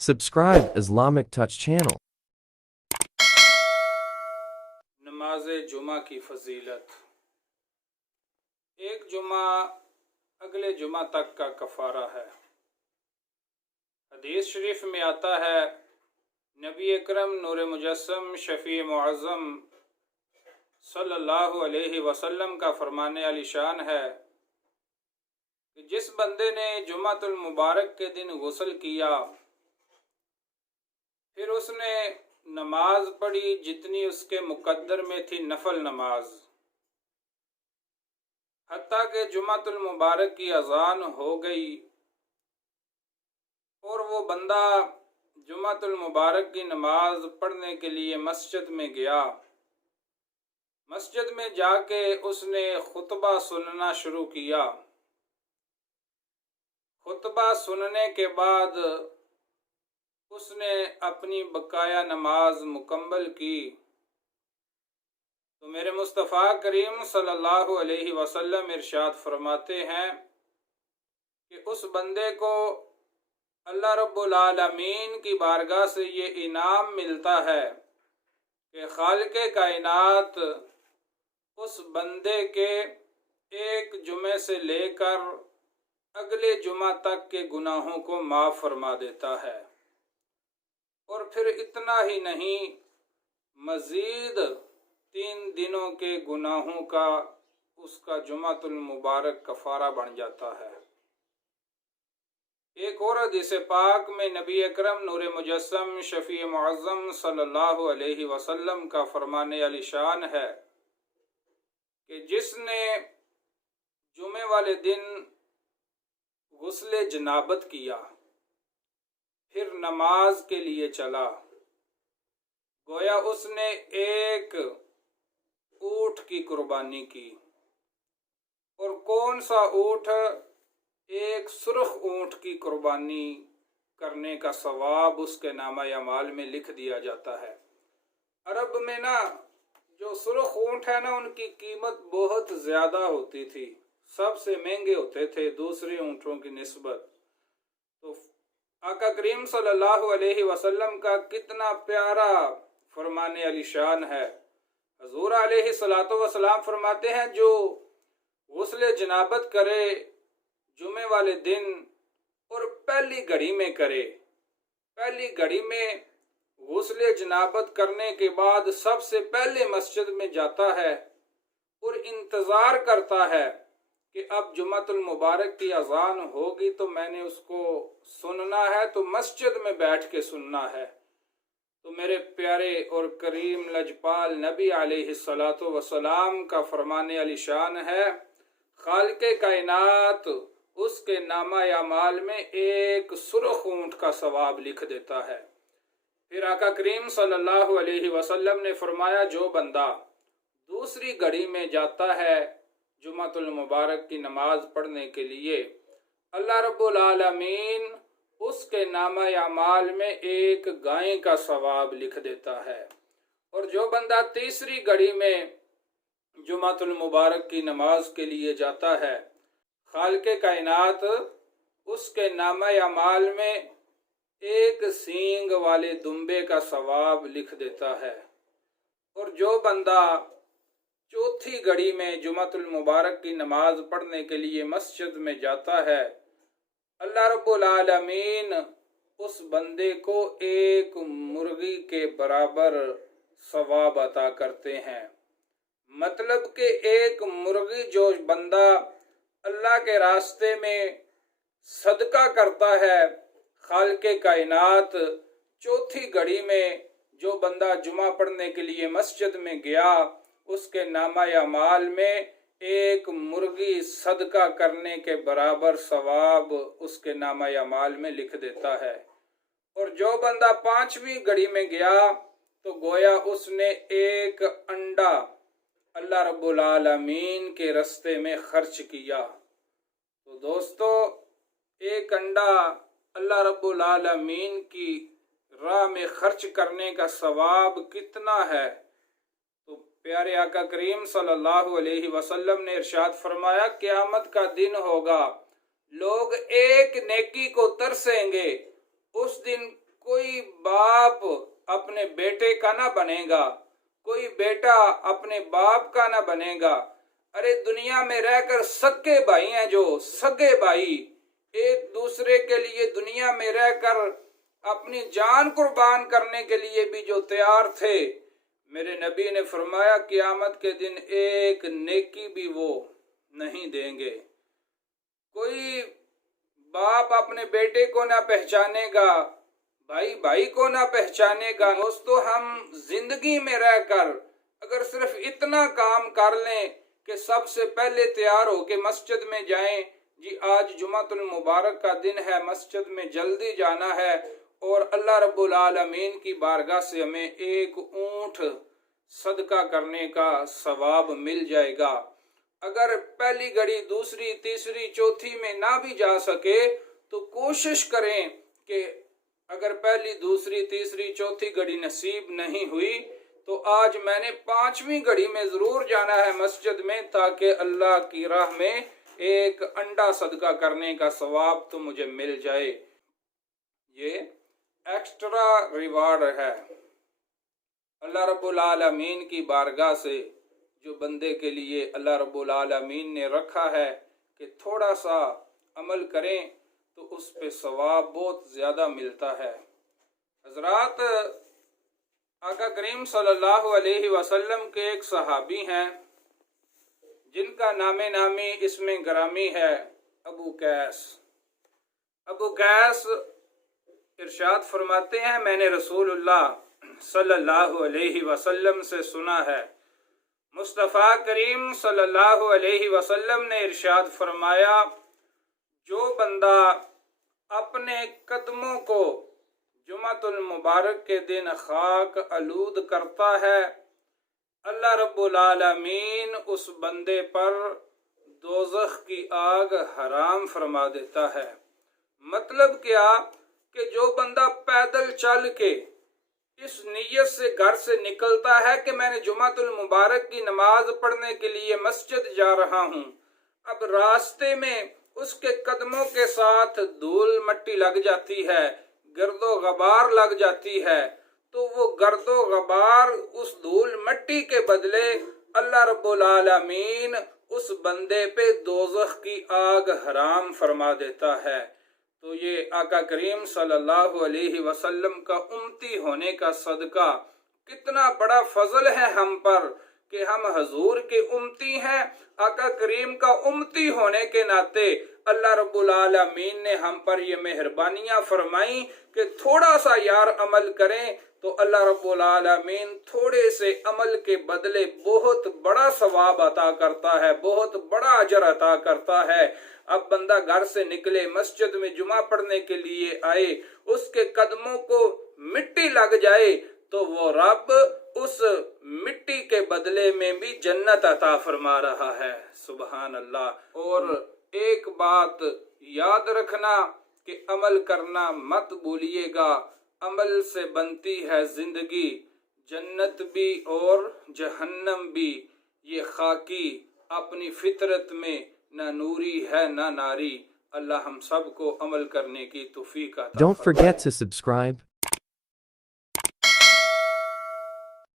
Subscribe Islamic Touch channel. نماز جمعہ کی فضیلت۔ ایک جمعہ اگلے جمعہ تک کا کفارہ ہے۔ حدیث شریف میں آتا ہے، نبی اکرم نور مجسم شفیع معظم صلی اللہ علیہ وسلم کا فرمان علی شان ہے کہ جس بندے نے جمعۃ المبارک کے دن غسل کیا، پھر اس نے نماز پڑھی جتنی اس کے مقدر میں تھی نفل نماز، حتیٰ کہ جمعۃ المبارک کی اذان ہو گئی اور وہ بندہ جمعۃ المبارک کی نماز پڑھنے کے لیے مسجد میں گیا۔ مسجد میں جا کے اس نے خطبہ سننا شروع کیا۔ خطبہ سننے کے بعد اس نے اپنی بقایا نماز مکمل کی تو میرے مصطفیٰ کریم صلی اللہ علیہ وسلم ارشاد فرماتے ہیں کہ اس بندے کو اللہ رب العالمین کی بارگاہ سے یہ انعام ملتا ہے کہ خالق کائنات اس بندے کے ایک جمعے سے لے کر اگلے جمعہ تک کے گناہوں کو معاف فرما دیتا ہے، اور پھر اتنا ہی نہیں، مزید 3 دنوں کے گناہوں کا اس کا جمعۃ المبارک کفارہ بن جاتا ہے۔ ایک اور حدیث پاک میں نبی اکرم نور مجسم شفیع معظم صلی اللہ علیہ وسلم کا فرمان علی شان ہے کہ جس نے جمعے والے دن غسل جنابت کیا پھر نماز کے لیے چلا، گویا اس نے ایک اونٹ کی قربانی کی، اور کون سا اونٹ؟ ایک سرخ اونٹ کی قربانی کرنے کا ثواب اس کے نامہ اعمال میں لکھ دیا جاتا ہے۔ عرب میں جو سرخ اونٹ ہے ان کی قیمت بہت زیادہ ہوتی تھی، سب سے مہنگے ہوتے تھے دوسرے اونٹوں کی نسبت۔ تو آقا کریم صلی اللہ علیہ وسلم کا کتنا پیارا فرمان علی شان ہے۔ حضور علیہ الصلوۃ والسلام فرماتے ہیں جو غسل جنابت کرے جمعے والے دن اور پہلی گھڑی میں کرے، پہلی گھڑی میں غسل جنابت کرنے کے بعد سب سے پہلے مسجد میں جاتا ہے اور انتظار کرتا ہے کہ اب جمعۃ المبارک کی اذان ہوگی تو میں نے اس کو سننا ہے، تو مسجد میں بیٹھ کے سننا ہے۔ تو میرے پیارے اور کریم لجپال نبی علیہ الصلوۃ والسلام کا فرمان علی شان ہے، خالق کائنات اس کے نامہ اعمال میں ایک سرخ اونٹ کا ثواب لکھ دیتا ہے۔ پھر آقا کریم صلی اللہ علیہ وسلم نے فرمایا جو بندہ دوسری گھڑی میں جاتا ہے جمعۃ المبارک کی نماز پڑھنے کے لیے، اللہ رب العالمین اس کے نامہ اعمال میں ایک گائے کا ثواب لکھ دیتا ہے، اور جو بندہ تیسری گھڑی میں جمعۃ المبارک کی نماز کے لیے جاتا ہے، خالق کائنات اس کے نامہ اعمال میں ایک سینگ والے دمبے کا ثواب لکھ دیتا ہے، اور جو بندہ چوتھی گھڑی میں جمعۃ المبارک کی نماز پڑھنے کے لیے مسجد میں جاتا ہے، اللہ رب العالمین اس بندے کو ایک مرغی کے برابر ثواب عطا کرتے ہیں۔ مطلب کہ ایک مرغی جو بندہ اللہ کے راستے میں صدقہ کرتا ہے، خالق کائنات چوتھی گھڑی میں جو بندہ جمعہ پڑھنے کے لیے مسجد میں گیا، اس کے نامہ اعمال میں ایک مرغی صدقہ کرنے کے برابر ثواب اس کے نامہ اعمال میں لکھ دیتا ہے، اور جو بندہ 5ویں گھڑی میں گیا تو گویا اس نے ایک انڈا اللہ رب العالمین کے راستے میں خرچ کیا۔ تو دوستو، ایک انڈا اللہ رب العالمین کی راہ میں خرچ کرنے کا ثواب کتنا ہے؟ تو پیارے آقا کریم صلی اللہ علیہ وسلم نے ارشاد فرمایا قیامت کا دن ہوگا، لوگ ایک نیکی کو ترسیں گے، اس دن کوئی باپ اپنے بیٹے کا نہ بنے گا، کوئی بیٹا اپنے باپ کا نہ بنے گا۔ ارے دنیا میں رہ کر سگے بھائی ہیں، جو سگے بھائی ایک دوسرے کے لیے دنیا میں رہ کر اپنی جان قربان کرنے کے لیے بھی جو تیار تھے، میرے نبی نے فرمایا قیامت کے دن ایک نیکی بھی وہ نہیں دیں گے۔ کوئی باپ اپنے بیٹے کو نہ پہچانے گا، بھائی بھائی کو نہ پہچانے گا۔ دوستو، ہم زندگی میں رہ کر اگر صرف اتنا کام کر لیں کہ سب سے پہلے تیار ہو کے مسجد میں جائیں، جی آج جمعۃ المبارک کا دن ہے، مسجد میں جلدی جانا ہے اور اللہ رب العالمین کی بارگاہ سے ہمیں ایک اونٹ صدقہ کرنے کا ثواب مل جائے گا۔ اگر پہلی گھڑی دوسری تیسری چوتھی میں نہ بھی جا سکے تو کوشش کریں کہ اگر پہلی دوسری تیسری چوتھی گھڑی نصیب نہیں ہوئی تو آج میں نے 5ویں گھڑی میں ضرور جانا ہے مسجد میں، تاکہ اللہ کی راہ میں ایک انڈا صدقہ کرنے کا ثواب تو مجھے مل جائے۔ یہ ایکسٹرا ریوارڈ ہے اللہ رب العالمین کی بارگاہ سے، جو بندے کے لیے اللہ رب العالمین نے رکھا ہے کہ تھوڑا سا عمل کریں تو اس پہ ثواب بہت زیادہ ملتا ہے۔ حضرات، آقا کریم صلی اللہ علیہ وسلم کے ایک صحابی ہیں جن کا نام نامی اسم گرامی ہے ابو قیس۔ ابو قیس ارشاد فرماتے ہیں، میں نے رسول اللہ صلی اللہ علیہ وسلم سے سنا ہے، مصطفیٰ کریم صلی اللہ علیہ وسلم نے ارشاد فرمایا، جو بندہ اپنے قدموں کو جمعۃ المبارک کے دن خاک آلود کرتا ہے، اللہ رب العالمین اس بندے پر دوزخ کی آگ حرام فرما دیتا ہے۔ مطلب کیا کہ جو بندہ پیدل چل کے اس نیت سے گھر سے نکلتا ہے کہ میں نے جمعۃ المبارک کی نماز پڑھنے کے لیے مسجد جا رہا ہوں، اب راستے میں اس کے قدموں کے ساتھ دھول مٹی لگ جاتی ہے، گرد و غبار لگ جاتی ہے، تو وہ گرد و غبار اس دھول مٹی کے بدلے اللہ رب العالمین اس بندے پہ دوزخ کی آگ حرام فرما دیتا ہے۔ تو یہ آقا کریم صلی اللہ علیہ وسلم کا امتی ہونے کا صدقہ کتنا بڑا فضل ہے ہم پر کہ ہم حضور کے امتی ہیں۔ آقا کریم کا امتی ہونے کے ناطے اللہ رب العالمین نے ہم پر یہ مہربانیاں فرمائیں کہ تھوڑا سا یار عمل کریں تو اللہ رب العالمین تھوڑے سے عمل کے بدلے بہت بڑا ثواب عطا کرتا ہے، بہت بڑا اجر عطا کرتا ہے۔ اب بندہ گھر سے نکلے، مسجد میں جمعہ پڑھنے کے لیے آئے، اس کے قدموں کو مٹی لگ جائے تو وہ رب اس مٹی کے بدلے میں بھی جنت عطا فرما رہا ہے۔ سبحان اللہ۔ اور ایک بات یاد رکھنا کہ عمل کرنا مت بھولیے گا، عمل سے بنتی ہے زندگی، جنت بھی اور جہنم بھی۔ یہ خاکی اپنی فطرت میں نہ نوری ہے نہ ناری۔ اللہ ہم سب کو عمل کرنے کی توفیق عطا Don't فرمائے۔ forget to subscribe,